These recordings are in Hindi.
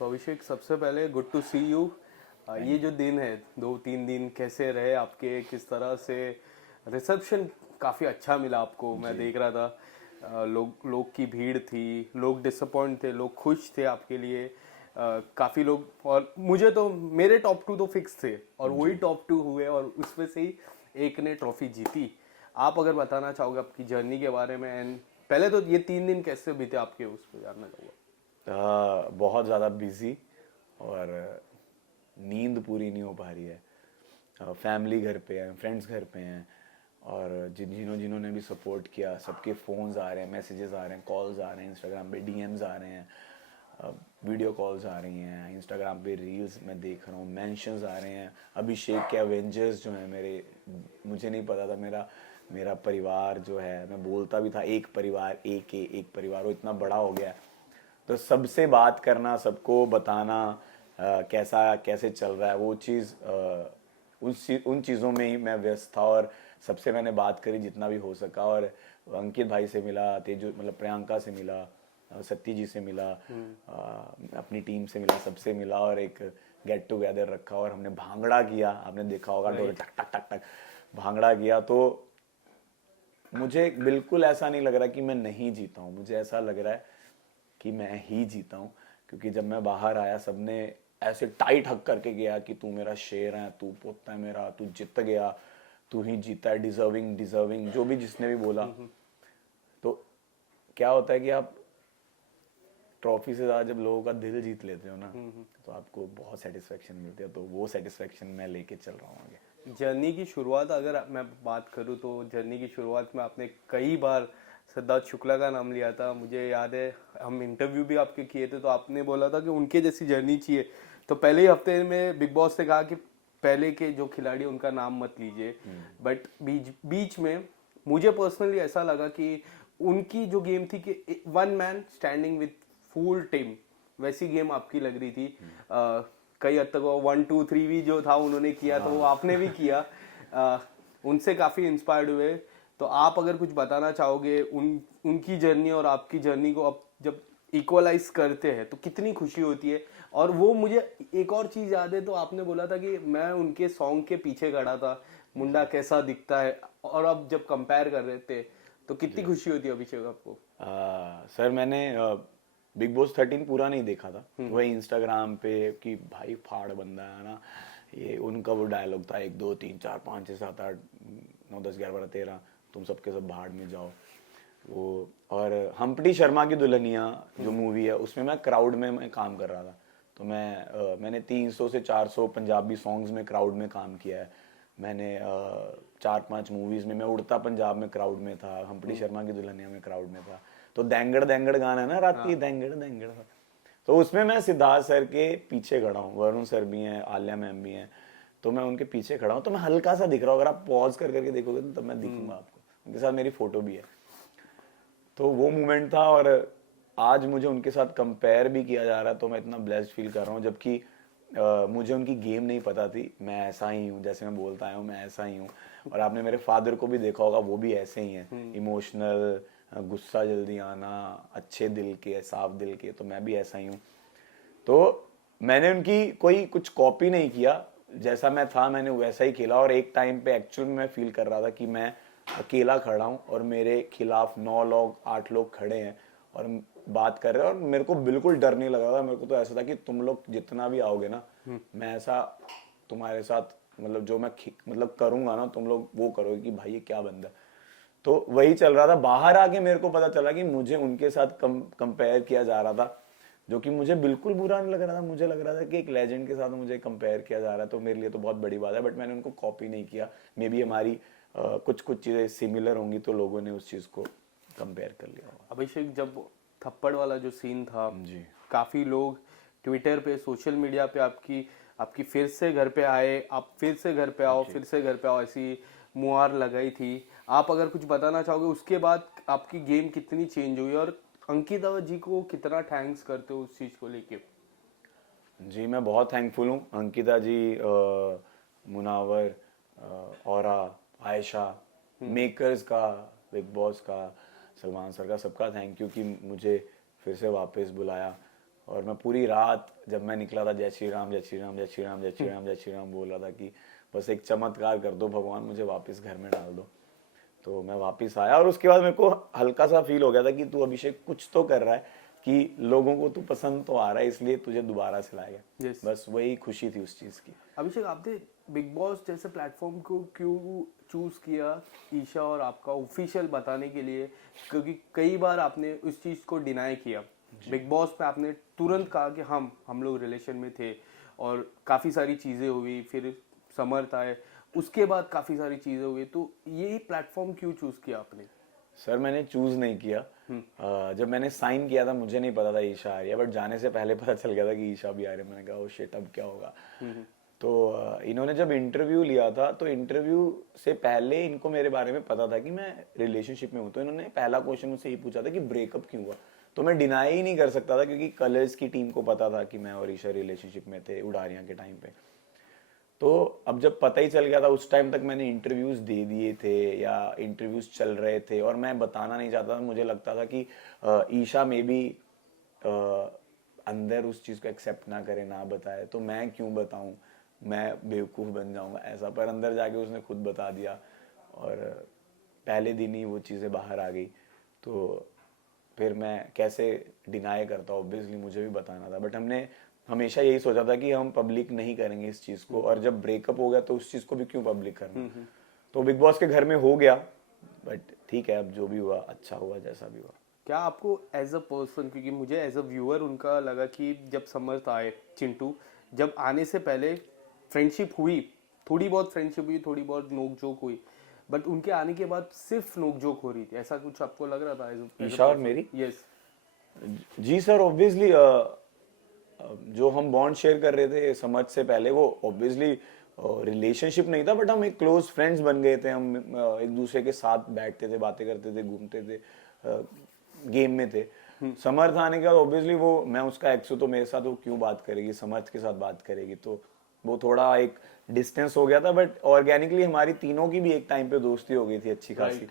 तो अभिषेक, सबसे पहले गुड टू सी यू। ये जो दिन है, 2-3 दिन कैसे रहे आपके, किस तरह से? रिसेप्शन काफ़ी अच्छा मिला आपको, मैं देख रहा था। लोग लोग की भीड़ थी, लोग डिसअपॉइंट थे, लोग खुश थे आपके लिए। काफ़ी लोग, और मुझे तो मेरे टॉप 2 तो फिक्स थे और वही टॉप 2 हुए और उसमें से ही एक ने ट्रॉफी जीती। आप अगर बताना चाहोगे आपकी जर्नी के बारे में, एंड पहले तो ये 3 दिन कैसे बीते आपके, उस पर जानना चाहूँगा। बहुत ज़्यादा बिजी और नींद पूरी नहीं हो पा रही है। फैमिली घर पे है, फ्रेंड्स घर पे हैं, और जिन्होंने भी सपोर्ट किया सबके फ़ोन्स आ रहे हैं, मैसेजेस आ रहे हैं, कॉल्स आ रहे हैं, इंस्टाग्राम पे डीएम्स आ रहे हैं, वीडियो कॉल्स आ रही हैं, इंस्टाग्राम पे रील्स मैं देख रहा हूँ, मेंशंस आ रहे हैं। अभिषेक के अवेंजर्स जो हैं मेरे, मुझे नहीं पता था मेरा मेरा परिवार जो है, मैं बोलता भी था एक परिवार, एक परिवार, वो इतना बड़ा हो गया है। तो सबसे बात करना, सबको बताना कैसा कैसे चल रहा है, वो चीज़ उन चीज़ों में ही मैं व्यस्त था। और सबसे मैंने बात करी जितना भी हो सका, और अंकित भाई से मिला, तेजु मतलब प्रियंका से मिला, सत्ती जी से मिला, अपनी टीम से मिला, सबसे मिला, और एक गेट टुगेदर रखा और हमने भांगड़ा किया। आपने देखा होगा ढोल टक टक टक टक भांगड़ा किया। तो मुझे बिल्कुल ऐसा नहीं लग रहा कि मैं नहीं जीता हूँ, मुझे ऐसा लग रहा है कि मैं ही जीता हूँ। क्योंकि जब मैं बाहर आया सबने ऐसे टाइट हक करके गया कि तू मेरा शेर है, तू पोता है मेरा, तू जीत गया, तू ही जीता है, डिजर्विंग डिजर्विंग, जो भी जिसने भी बोला। तो क्या होता है कि आप ट्रॉफी से ज़्यादा जब लोगों का दिल जीत लेते हो ना, तो आपको बहुत सेटिस्फेक्शन मिलती है। तो वो सेटिस्फेक्शन मैं लेके चल रहा हूँ आगे। जर्नी की शुरुआत अगर मैं बात करूँ तो जर्नी की शुरुआत में आपने कई बार सिद्धार्थ शुक्ला का नाम लिया था। मुझे याद है हम इंटरव्यू भी आपके किए थे, तो आपने बोला था कि उनके जैसी जर्नी चाहिए। तो पहले ही हफ्ते में बिग बॉस ने कहा कि पहले के जो खिलाड़ी उनका नाम मत लीजिए, बट बीच बीच में मुझे पर्सनली ऐसा लगा कि उनकी जो गेम थी कि one man standing with full team, वैसी गेम आपकी लग रही थी। कई हद तक वो 1 2 3 भी जो था उन्होंने किया, तो वो आपने भी किया। उनसे काफी इंस्पायर्ड हुए। तो आप अगर कुछ बताना चाहोगे उनकी जर्नी और आपकी जर्नी को, अब जब इक्वलाइज करते हैं तो कितनी खुशी होती है। और वो मुझे एक और चीज याद है, तो आपने बोला था कि मैं उनके सॉन्ग के पीछे खड़ा था, मुंडा कैसा दिखता है, और अब जब कंपेयर कर रहे थे तो कितनी खुशी होती है अभिषेक आपको? सर मैंने बिग बॉस 13 पूरा नहीं देखा था, वही इंस्टाग्राम पे कि भाई फाड़ बंदा है ना, ये उनका वो डायलॉग था 1 2 3 4 5 6 7 8 9 10 11 12 13, तुम सबके सब भाड़ में जाओ। वो और हम्प्टी शर्मा की दुल्हनिया जो मूवी है, उसमें मैं क्राउड में मैं काम कर रहा था। तो मैंने 300 से 400 पंजाबी सॉन्ग्स में क्राउड में काम किया है। मैंने 4 5 मूवीज में मैं उड़ता पंजाब में क्राउड में था, हम्प्टी शर्मा की दुल्हनिया में क्राउड में था। तो देंगड़ देंगड़ गाना है ना, राती देंगड़ देंगड़, तो उसमें मैं सिद्धार्थ सर के पीछे खड़ा हूँ, वरुण सर भी हैं, आलिया मैम भी हैं, तो मैं उनके पीछे खड़ा हूँ। तो मैं हल्का सा दिख रहा हूँ, अगर आप पॉज कर करके देखोगे तो तब मैं दिखूंगा आपको। उनके साथ मेरी फोटो भी है। तो वो मोमेंट था, और आज मुझे उनके साथ कंपेयर भी किया जा रहा है, तो मैं इतना ब्लेस्ड फील कर रहा हूँ। जबकि मुझे उनकी गेम नहीं पता थी, मैं ऐसा ही हूँ, जैसे मैं बोलता आया हूँ मैं ऐसा ही हूँ। और आपने मेरे फादर को भी देखा होगा, वो भी ऐसे ही हैं, इमोशनल, गुस्सा जल्दी आना, अच्छे दिल के, साफ दिल के। तो मैं भी ऐसा ही हूँ। तो मैंने उनकी कोई कुछ कॉपी नहीं किया, जैसा मैं था मैंने वैसा ही खेला। और एक टाइम पे एक्चुअल में मैं फील कर रहा था कि मैं अकेला खड़ा हूँ और मेरे खिलाफ 9 लोग 8 लोग खड़े हैं और बात कर रहे हैं, और मेरे को बिल्कुल डर नहीं लग रहा था। मेरे को तो ऐसा था कि तुम लोग जितना भी आओगे ना, मैं ऐसा तुम्हारे साथ मतलब जो मैं मतलब करूंगा ना, तुम लोग वो करोगे कि भाई ये क्या बंदा है। तो वही चल रहा था। बाहर आके मेरे को पता चला कि मुझे उनके साथ कंपेयर किया जा रहा था, जो कि मुझे बिल्कुल बुरा नहीं लग रहा था। मुझे लग रहा था कि एक लेजेंड के साथ मुझे कंपेयर किया जा रहा है, तो मेरे लिए तो बहुत बड़ी बात है। बट मैंने उनको कॉपी नहीं किया। मे बी हमारी कुछ कुछ चीज़ें सिमिलर होंगी, तो लोगों ने उस चीज़ को कंपेयर कर लिया होगा। अभिषेक, जब थप्पड़ वाला जो सीन था, जी काफी लोग ट्विटर पे, सोशल मीडिया पे आपकी आपकी फिर से घर पे आए, आप फिर से घर पे आओ, जी। फिर से घर पे आओ, ऐसी मुहार लगाई थी। आप अगर कुछ बताना चाहोगे उसके बाद आपकी गेम कितनी चेंज हुई, और अंकिता जी को कितना थैंक्स करते हो उस चीज को लेके? जी, मैं बहुत थैंकफुल हूँ अंकिता जी, मुनावर, औरा, आयशा, मेकर्स का, बिग बॉस का, सलमान सर का, सबका थैंक यू कि मुझे फिर से वापस बुलाया। और मैं पूरी रात जब मैं निकला था जय श्री राम जय श्री राम जय श्री राम जय श्री राम जय श्री राम बोल रहा था कि बस एक चमत्कार कर दो भगवान, मुझे वापस घर में डाल दो। तो मैं वापस आया और उसके बाद मेरे को हल्का सा फील हो गया था कि तू अभिषेक कुछ तो कर रहा है, कि लोगों को तू पसंद तो आ रहा है, इसलिए तुझे दोबारा से लाएगा। Yes. बस वही खुशी थी उस चीज की। अभिषेक, आपने बिग बॉस जैसे प्लेटफॉर्म को क्यों चूज किया ईशा और आपका ऑफिशियल बताने के लिए? क्योंकि कई बार आपने उस चीज को डिनाई किया। बिग बॉस पे आपने तुरंत कहा कि हम लोग रिलेशन में थे और काफी सारी चीजें हुई, फिर समर्थ आए, उसके बाद काफी सारी चीजें हुई, तो यही प्लेटफॉर्म क्यों चूज किया आपने? सर मैंने चूज नहीं किया। जब मैंने साइन किया था मुझे नहीं पता था ईशा आ रही है, बट जाने से पहले पता चल गया था कि ईशा भी आ रही है। मैंने कहा ओ शिट, अब क्या होगा। तो इन्होंने जब इंटरव्यू लिया था तो इंटरव्यू से पहले इनको मेरे बारे में पता था कि मैं रिलेशनशिप में हूँ। तो इन्होंने पहला क्वेश्चन मुझसे ये पूछा था कि ब्रेकअप क्यों हुआ। तो मैं डिनाई ही नहीं कर सकता था क्योंकि कलर्स की टीम को पता था कि मैं और ईशा रिलेशनशिप में थे उड़ारियां के टाइम पे। तो अब जब पता ही चल गया था, उस टाइम तक मैंने इंटरव्यूज दे दिए थे या इंटरव्यूज चल रहे थे और मैं बताना नहीं चाहता था। मुझे लगता था कि ईशा में भी अंदर उस चीज को एक्सेप्ट ना करे, ना बताए, तो मैं क्यों बताऊं, मैं बेवकूफ बन जाऊंगा ऐसा। पर अंदर जाके उसने खुद बता दिया और पहले दिन ही वो चीजें बाहर आ गई। तो फिर मैं कैसे डिनाई करता, ऑब्वियसली मुझे भी बताना था। बट हमने हमेशा यही सोचा था कि हम पब्लिक नहीं करेंगे इस चीज को, और जब ब्रेकअप हो गया तो उस चीज को भी क्यों पब्लिक करना। तो बिग बॉस के घर में हो गया, बट ठीक है, अब जो भी हुआ अच्छा हुआ, जैसा भी हुआ। क्या आपको एज अ पर्सन, क्योंकि मुझे एज अ व्यूअर उनका लगा कि जब समर्थ आए, चिंटू, जब आने से पहले फ्रेंडशिप हुई, थोड़ी बहुत फ्रेंडशिप हुई, थोड़ी बहुत नोक जोक हुई, बट उनके आने के बाद सिर्फ नोक जोक हो रही थी, ऐसा कुछ आपको लग रहा था? ईशा और मेरी? यस। जी सर, ऑब्वियसली जो हम बॉन्ड शेयर कर रहे थे समझ से पहले, वो ऑब्वियसली रिलेशनशिप नहीं था, बट हम एक क्लोज फ्रेंड्स बन गए थे। हम एक दूसरे के साथ बैठते थे, बातें करते थे, घूमते थे, गेम में थे। समर्थ आने के बाद ऑब्वियसली वो, मैं उसका एक्स हूं तो मेरे साथ वो क्यों बात करेगी, समर्थ के साथ बात करेगी, तो वो थोड़ा एक डिस्टेंस हो गया था। बट ऑर्गेनिकली हमारी तीनों की भी एक टाइम पे दोस्ती हो गई थी अच्छी खासी,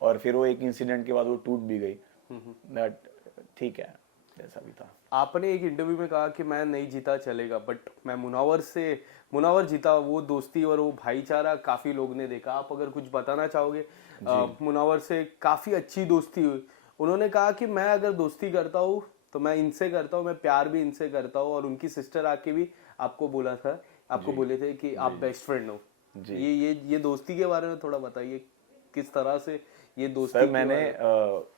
और फिर वो एक इंसिडेंट के बाद वो टूट भी गई। बट ठीक है, जैसा भी था। आपने एक इंटरव्यू में कहा कि मैं नहीं जीता चलेगा, बट मैं मुनावर जीता। वो दोस्ती और वो भाईचारा काफी लोग ने देखा। आप अगर कुछ बताना चाहोगे? मुनावर से काफी अच्छी दोस्ती हुई। उन्होंने कहा कि मैं अगर दोस्ती करता हूँ तो मैं इनसे करता हूँ, मैं प्यार भी इनसे करता हूँ, और उनकी सिस्टर आके भी आपको बोला था, आपको बोले थे कि आप बेस्ट फ्रेंड हो। ये दोस्ती के बारे में थोड़ा बताइए, किस तरह से ये दोस्ती सर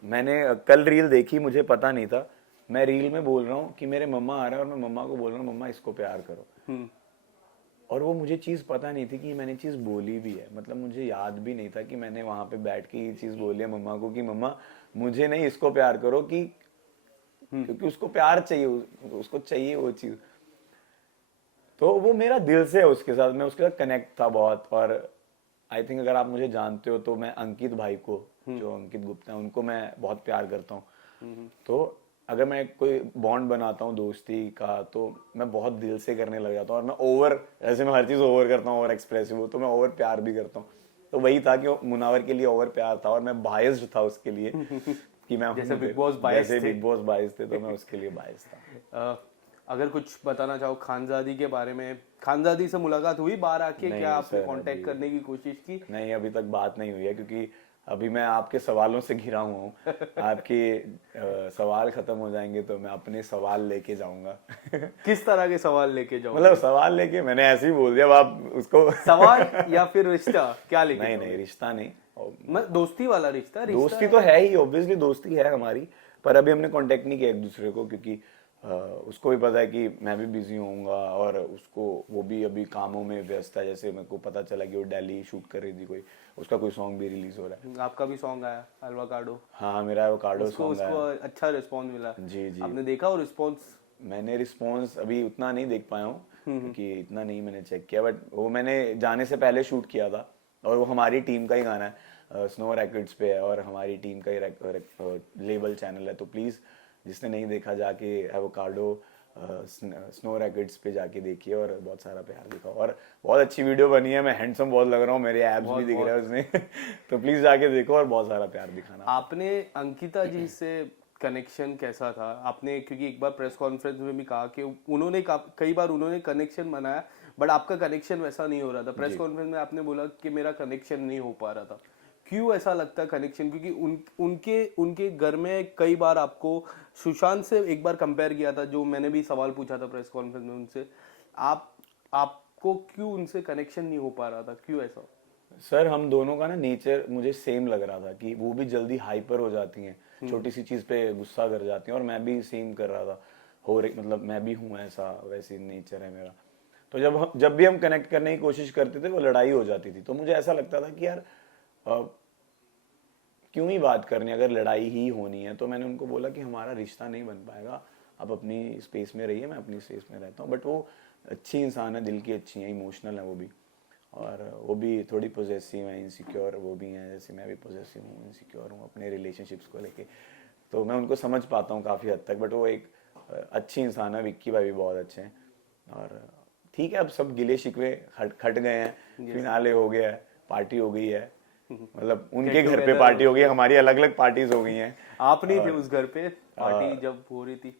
मैंने कल रील देखी, मुझे पता नहीं था। मैं रील में बोल रहा हूँ कि मेरे मम्मा आ रहे हैं और मैं मम्मा को बोल रहा हूँ मम्मा इसको प्यार करो। और वो मुझे चीज पता नहीं थी कि मैंने चीज बोली भी है। मतलब मुझे याद भी नहीं था कि मैंने वहां पे बैठ के ये चीज बोली है मम्मा को कि मम्मा मुझे नहीं, इसको प्यार करो, कि क्योंकि उसको प्यार चाहिए, उसको चाहिए वो चीज। तो वो मेरा दिल से है उसके साथ, मैं उसके साथ कनेक्ट था बहुत। और आई थिंक अगर आप मुझे जानते हो तो मैं अंकित भाई को, जो अंकित गुप्ता है, उनको मैं बहुत प्यार करता हूँ। तो अगर मैं कोई बॉन्ड बनाता हूँ दोस्ती का तो मैं बहुत दिल से करने लग जाता हूँ। और मैं ओवर, ऐसे मैं हर चीज ओवर करता हूँ, ओवर एक्सप्रेसिव हूँ, तो मैं ओवर प्यार भी करता हूँ। तो वही था कि मुनावर के लिए ओवर प्यार था और मैं बायस्ड था उसके लिए कि मैं जैसे बिग बॉस बायस थे। बिग बॉस बायस थे तो मैं उसके लिए बायस था। अगर कुछ बताना चाहो खानजादी के बारे में, खानजादी से मुलाकात हुई बाहर आके? नहीं क्या आपने सर, कांटेक्ट करने की कोशिश की? नहीं, अभी तक बात नहीं हुई है क्योंकि अभी मैं आपके सवालों से घिरा हुआ हूँ। आपके सवाल खत्म हो जाएंगे तो मैं अपने सवाल लेके जाऊंगा। किस तरह के सवाल लेके जाओ? मतलब सवाल लेके, मैंने ऐसे ही बोल दिया, अब आप उसको सवाल या फिर रिश्ता क्या लेके नहीं जाओगे? नहीं, रिश्ता नहीं, मैं दोस्ती वाला रिश्ता दोस्ती तो है ही, ऑब्वियसली दोस्ती है हमारी। पर अभी हमने कांटेक्ट नहीं किया एक दूसरे को क्योंकि उसको भी पता है कि मैं भी बिजी होऊंगा और उसको, वो भी अभी कामों में व्यस्त है। जैसे मेरे को पता चला कि वो दिल्ली शूट कर रही थी, कोई उसका कोई सॉन्ग भी रिलीज हो रहा है। आपका भी सॉन्ग आया एवोकाडो? हाँ, मेरा एवोकाडो उसको सॉन्ग उसको आया। अच्छा रिस्पॉन्स मिला? जी जी, आपने देखा वो रिस्पॉन्स? मैंने रिस्पॉन्स अभी उतना नहीं देख पाया हूँ क्योंकि इतना नहीं मैंने चेक किया। बट वो मैंने जाने से पहले शूट किया था और वो हमारी टीम का ही गाना है, स्नो रैकेट्स पे है और हमारी टीम का ही लेबल चैनल है। तो प्लीज़ जिसने नहीं देखा जाके एवोकाडो स्नो रैकेट्स पे जाके देखिए और बहुत सारा प्यार दिखाओ। और बहुत अच्छी वीडियो बनी है, मैं हैंडसम बहुत लग रहा हूँ, मेरे एब्स भी दिख रहे हैं उसमें। तो प्लीज़ जाके देखो और बहुत सारा प्यार दिखाना। आपने अंकिता जी से कनेक्शन कैसा था आपने, क्योंकि एक बार प्रेस कॉन्फ्रेंस में भी कहा कि उन्होंने कई बार उन्होंने कनेक्शन बनाया बट आपका कनेक्शन वैसा नहीं हो रहा था। प्रेस कॉन्फ्रेंस में आपने बोला कि मेरा कनेक्शन नहीं हो पा रहा था। क्यों ऐसा लगता है कनेक्शन? क्योंकि उनके उनके घर में कई बार आपको सुशांत से एक बार कंपेयर किया था, जो मैंने भी सवाल पूछा था प्रेस कॉन्फ्रेंस में उनसे। आपको क्यों उनसे कनेक्शन नहीं हो पा रहा था, क्यों ऐसा? सर हम दोनों का ना नेचर मुझे सेम लग रहा था कि वो भी जल्दी हाइपर हो जाती हैं, छोटी सी चीज पे गुस्सा कर जाती हैं, और मैं भी सेम कर रहा था। हो रही मतलब मैं भी हूँ ऐसा, वैसी नेचर है मेरा। तो जब भी हम कनेक्ट करने की कोशिश करते थे वो लड़ाई हो जाती थी। तो मुझे ऐसा लगता था कि यार क्यों ही बात करनी, अगर लड़ाई ही होनी है। तो मैंने उनको बोला कि हमारा रिश्ता नहीं बन पाएगा, आप अपनी स्पेस में रहिए, मैं अपनी स्पेस में रहता हूँ। बट वो अच्छी इंसान है, दिल की अच्छी है, इमोशनल है वो भी, और वो भी थोड़ी पॉजेसिव है, इनसिक्योर वो भी हैं, जैसे मैं भी पॉजेसिव हूँ, इनसिक्योर हूँ अपने रिलेशनशिप्स को लेके। तो मैं उनको समझ पाता हूँ काफ़ी हद तक। बट वो एक अच्छी इंसान है, विक्की भाई भी बहुत अच्छे हैं। और ठीक है, अब सब गिले शिकवे खट गए हैं, फिनाले हो गया है, पार्टी हो गई है, मतलब उनके घर पे पार्टी हो गई, हमारी अलग अलग पार्टीज हो गई हैं। आप नहीं थे उस घर पे पार्टी जब हो रही थी?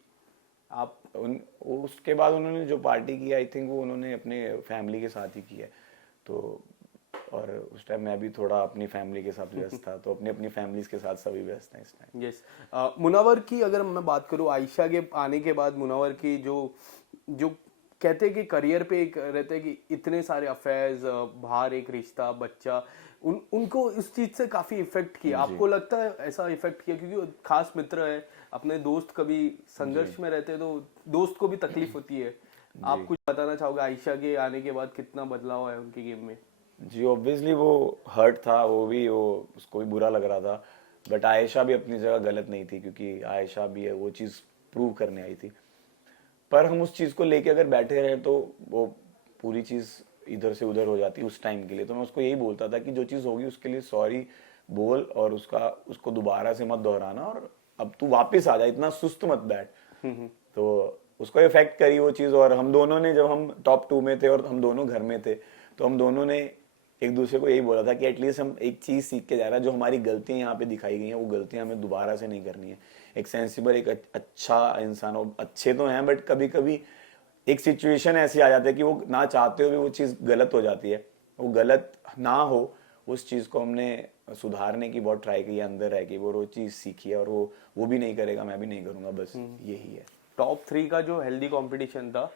आप उसके बाद उन्होंने जो पार्टी की, आई थिंक वो उन्होंने अपने फैमिली के साथ ही की है। तो और उस टाइम मैं भी थोड़ा अपनी फैमिली के साथ व्यस्त था, तो अपनी अपनी फैमिलीज के साथ सभी व्यस्त हैं इस टाइम। यस। मुनावर की अगर मैं बात करूं, आयशा के आने के बाद मुनावर की जो जो कहते हैं कि करियर पे एक रहते हैं कि इतने सारे अफेयर्स, बाहर एक रिश्ता, बच्चा, उनको इस चीज से काफी इफेक्ट किया। आपको लगता है ऐसा इफेक्ट किया? क्योंकि खास मित्र है, अपने दोस्त कभी संघर्ष में रहते हैं तो दोस्त को भी तकलीफ होती है। आप कुछ बताना चाहोगे आयशा के आने के बाद कितना बदलाव है उनकी गेम में? जी ऑब्वियसली वो हर्ट था, वो उसको भी बुरा लग रहा था। बट आयशा भी अपनी जगह गलत नहीं थी, क्योंकि आयशा भी है वो चीज़ प्रूव करने आई थी। पर हम उस चीज़ को लेके अगर बैठे रहे तो वो पूरी चीज़ इधर से उधर हो जाती उस टाइम के लिए। तो मैं उसको यही बोलता था कि जो चीज़ होगी उसके लिए सॉरी बोल, और उसको दोबारा से मत दोहराना, और अब तू वापस आ जा, इतना सुस्त मत बैठ। तो उसको इफेक्ट करी वो चीज़। और हम दोनों ने, जब हम टॉप 2 में थे और हम दोनों घर में थे, तो हम दोनों ने एक दूसरे को यही बोला था कि एटलीस्ट हम एक चीज़ सीख के जा रहा है, जो हमारी गलतियां यहाँ पे दिखाई गई हैं वो गलतियां हमें दोबारा से नहीं करनी है। एक सेंसिबल, एक अच्छा इंसान, और अच्छे तो हैं बट कभी कभी एक सिचुएशन ऐसी आ जाती है कि वो ना चाहते हुए वो चीज़ गलत हो जाती है। वो गलत ना हो, उस चीज़ को हमने सुधारने की बहुत ट्राई की है अंदर रह के, वो चीज़ सीखी है। और वो भी नहीं करेगा, मैं भी नहीं करूँगा, बस यही है। टॉप 3 का जो हेल्दी कंपटीशन था,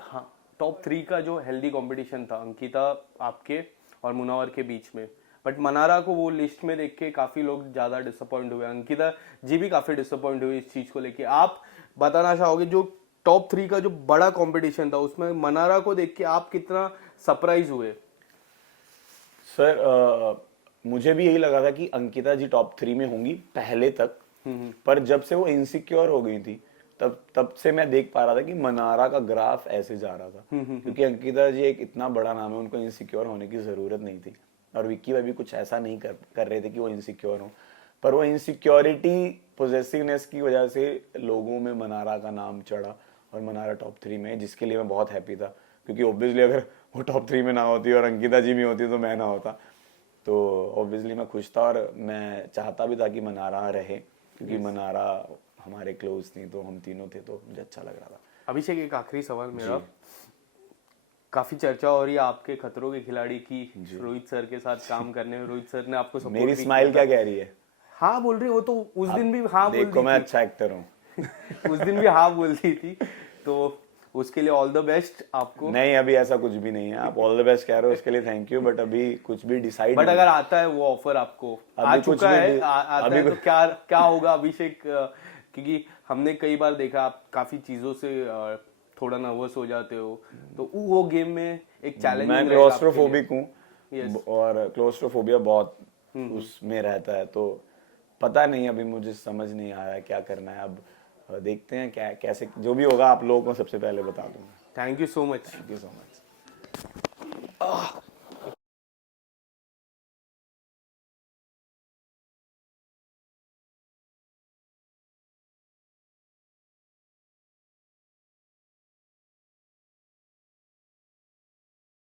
हाँ, टॉप 3 का जो हेल्दी कंपटीशन था अंकिता, आपके और मुनावर के बीच में, बट मनारा को वो लिस्ट में देख के काफी लोग ज्यादा डिसअपॉइंट हुए, अंकिता जी भी काफी डिसअपॉइंट हुई इस चीज को लेके। आप बताना चाहोगे जो टॉप 3 का जो बड़ा कंपटीशन था उसमें मनारा को देख के आप कितना सरप्राइज हुए? सर मुझे भी यही लगा था कि अंकिता जी टॉप 3 में होंगी पहले तक। पर जब से वो इनसिक्योर हो गई थी, तब से मैं देख पा रहा था कि मनारा का ग्राफ ऐसे जा रहा था। क्योंकि अंकिता जी एक इतना बड़ा नाम है, उनको इनसिक्योर होने की जरूरत नहीं थी। और विक्की भाई भी कुछ ऐसा नहीं कर रहे थे कि वो इनसिक्योर हो। पर वो इनसिक्योरिटी, पॉजेसिवनेस की वजह से लोगों में मनारा का नाम चढ़ा, और मनारा टॉप 3 में, जिसके लिए मैं बहुत हैप्पी था। क्योंकि ऑब्वियसली अगर वो टॉप 3 में ना होती और अंकिता जी भी होती तो मैं ना होता। तो ऑब्वियसली मैं खुश था, और मैं चाहता भी था कि मनारा रहे, क्योंकि मनारा हमारे क्लोज थी, तो हम तीनों थे, तो मुझे अच्छा लग रहा था। अभिषेक, एक आखिरी सवाल मेरा, काफी चर्चा हो रही है आपके खतरों के खिलाड़ी की, रोहित सर के साथ काम करने में। रोहित सर ने आपको सपोर्ट मेरी स्माइल क्या कह रही है? हाँ बोल रही, वो तो उस दिन भी हाँ बोल देखो रही मैं थी। अच्छा एक्टर हूँ। उस दिन भी हाँ बोल रही थी, तो उसके लिए ऑल द बेस्ट आपको। नहीं, अभी ऐसा कुछ भी नहीं है। आप ऑल द बेस्ट कह रहे हो, उसके लिए थैंक यू, बट अभी कुछ भी डिसाइड बट अगर आता है वो ऑफर आपको, आ चुका है, आता है, तो क्या क्या होगा अभिषेक? क्योंकि हमने कई बार देखा आप काफी चीजों से थोड़ा नर्वस हो जाते हो, तो वो गेम में एक चैलेंज। मैं क्लोस्ट्रोफोबिक हूँ, और क्लोस्ट्रोफोबिया बहुत उसमें रहता है। तो पता नहीं, अभी मुझे समझ नहीं आ रहा है क्या करना है। अब देखते हैं क्या कैसे, जो भी होगा आप लोगों को सबसे पहले बता दूंगा। Thank you so much. Thank you so much.